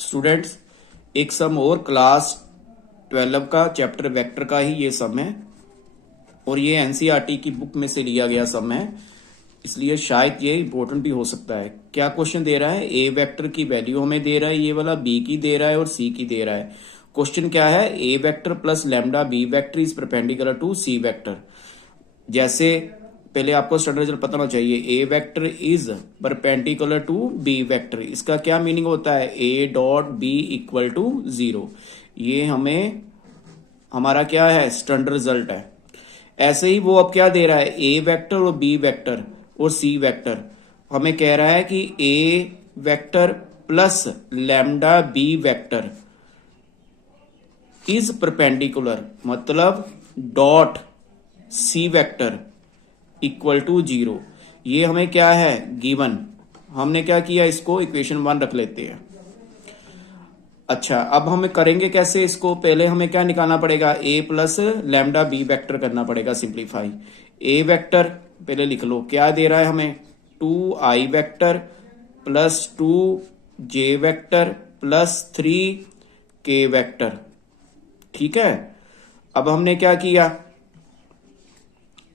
Students, एक सम और class 12 का चैप्टर वेक्टर का ही ये सम है और ये एनसीईआरटी की बुक में से लिया गया सम है, इसलिए शायद ये इंपॉर्टेंट भी हो सकता है। क्या क्वेश्चन दे रहा है? ए वेक्टर की वैल्यू हमें दे रहा है ये वाला, बी की दे रहा है और सी की दे रहा है। क्वेश्चन क्या है? A vector plus lambda B vector is perpendicular to C vector. जैसे पहले आपको स्टैंडर्ड रिजल्ट पता होना चाहिए। A vector is perpendicular to B vector, इसका क्या मीनिंग होता है? A dot B equal to 0। ये हमें हमारा क्या है? स्टैंडर्ड रिजल्ट है। ऐसे ही वो अब क्या दे रहा है? ए वेक्टर और बी वेक्टर और सी वेक्टर हमें कह रहा है कि A vector plus lambda B vector is perpendicular, मतलब dot C vector equal to 0। ये हमें क्या है? गिवन। हमने क्या किया? इसको इक्वेशन 1 रख लेते हैं। अच्छा, अब हमें करेंगे कैसे इसको? पहले हमें क्या निकालना पड़ेगा? ए प्लस लैम्डा बी वेक्टर करना पड़ेगा सिंप्लीफाई। ए वेक्टर पहले लिख लो, क्या दे रहा है हमें? 2i vector plus 2j vector plus 3k vector. ठीक है, अब हमने क्या किया?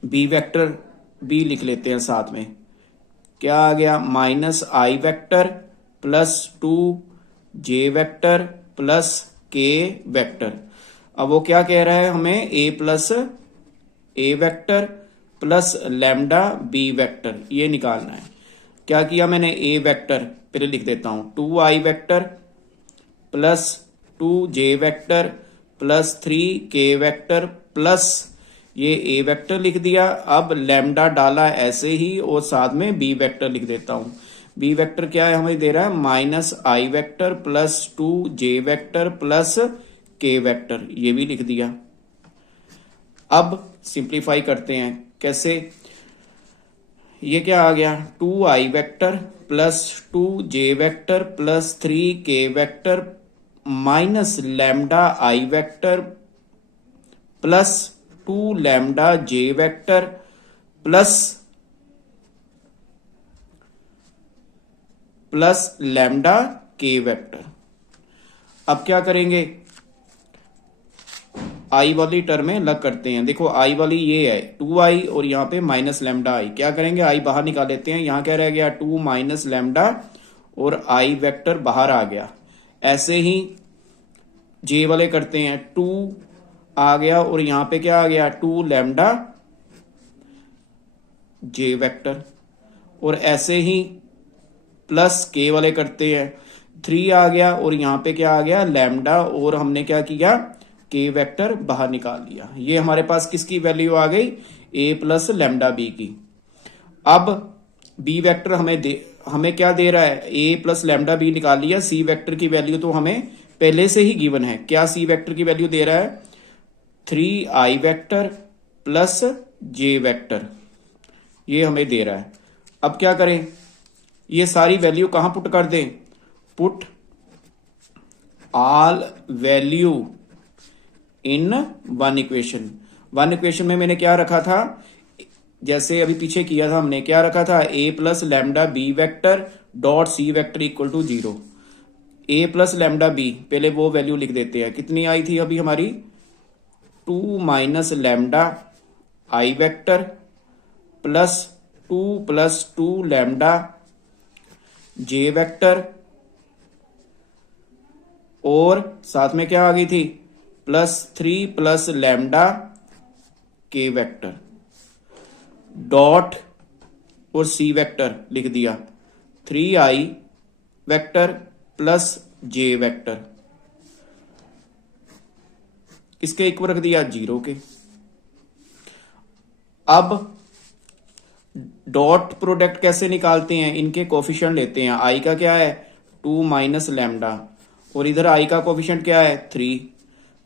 बी वेक्टर बी लिख लेते हैं साथ में। क्या आ गया? Minus I vector plus 2j vector plus k vector. अब वो क्या कह रहा है हमें? A plus A vector plus lambda B vector ये निकालना है। क्या किया मैंने? ए वेक्टर पहले लिख देता हूं, 2i vector plus 2j vector plus 3k vector plus ये ए वेक्टर लिख दिया। अब लैम्डा डाला ऐसे ही और साथ में बी वेक्टर लिख देता हूं। बी वेक्टर क्या है हमें दे रहा है? Minus I vector plus 2j vector plus k vector, ये भी लिख दिया। अब सिंप्लीफाई करते हैं। कैसे? ये क्या आ गया? 2i vector plus 2j vector plus 3k vector minus lambda I vector plus 2 lambda j vector plus lambda k vector. अब क्या करेंगे? आई वाली टर्म में अलग करते हैं। देखो आई वाली ये है 2i और यहाँ पे माइनस लैम्डा आई। क्या करेंगे? आई बाहर निकाल लेते हैं। यहाँ क्या रह गया? 2 माइनस लैम्डा और आई वेक्टर बाहर आ गया। ऐसे ही जे वाले करते हैं। 2 आ गया और यहाँ पे क्या आ गया? 2 लैम्डा जे वेक्टर। और ऐसे ही प्लस के वाले करते हैं। 3 आ गया और यहाँ पे क्या आ गया? लैम्डा और हमने क्या किया? के वेक्टर बाहर निकाल लिया। ये हमारे पास किसकी वैल्यू आ गई? ए प्लस लैम्डा बी की। अब बी वेक्टर हमें क्या दे रहा है? ए प्लस लैम्डा बी निकाल लिया। सी वेक्टर की वैल्यू तो हमें पहले से ही गिवन है। क्या सी वेक्टर की वैल्यू दे रहा है? 3i vector plus j vector, ये हमें दे रहा है। अब क्या करें? ये सारी वैल्यू कहां पुट कर दें? Put all value in one equation. One equation में मैंने क्या रखा था? जैसे अभी पीछे किया था हमने, क्या रखा था? A plus lambda B vector dot C vector equal to 0। A plus lambda B, पहले वो वैल्यू लिख देते हैं। कितनी आई थी अभी हमारी? 2 minus lambda I vector plus 2 lambda J vector और साथ में क्या आ गई थी? प्लस 3 प्लस लैम्डा के वेक्टर डॉट और सी वेक्टर लिख दिया। 3i वेक्टर प्लस जे वेक्टर, इसके इक्वल रख दिया 0 के। अब डॉट प्रोडक्ट कैसे निकालते हैं? इनके कोफिशिएंट लेते हैं। आई का क्या है? 2 माइनस लैम्डा और इधर आई का कोफिशिएंट क्या है? 3।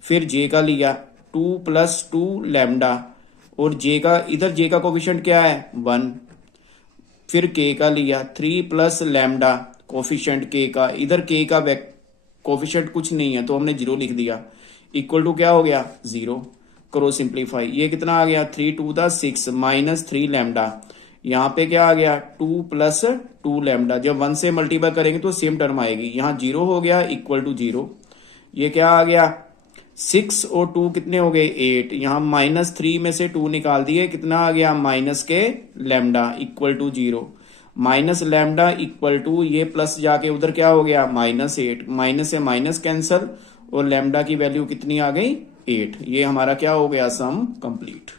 फिर जे का लिया 2 प्लस 2 लैम्डा और जे का, इधर जे का कोफिशिएंट क्या है? 1। फिर के का लिया 3 प्लस लैम्डा कोफिशिएंट के का, इधर के का कोफिशिएंट कुछ नहीं है तो हमने 0 लिख दिया। इक्वल टू क्या हो गया? 0। करो सिंप्लीफाई। ये कितना आ गया? 3 2 6 माइनस 3 लैम्डा। यहाँ पे क्या आ गया 2 प्लस 2 लैम्डा, जब 1 से मल्टीप्लाई करेंगे तो सेम टर्म आएगी, यहाँ 0 हो गया इक्वल टू 0। ये क्या आ गया 6 और 2 कितने हो गए 8, यहाँ -3 में से 2 निकाल दिए, कितना आ गया माइनस के lambda equal to 0, minus lambda equal to ये प्लस जाके उधर क्या हो गया -8, माइनस से माइनस कैंसल और लैम्डा की वैल्यू कितनी आ गई 8। ये हमारा क्या हो गया सम कंप्लीट।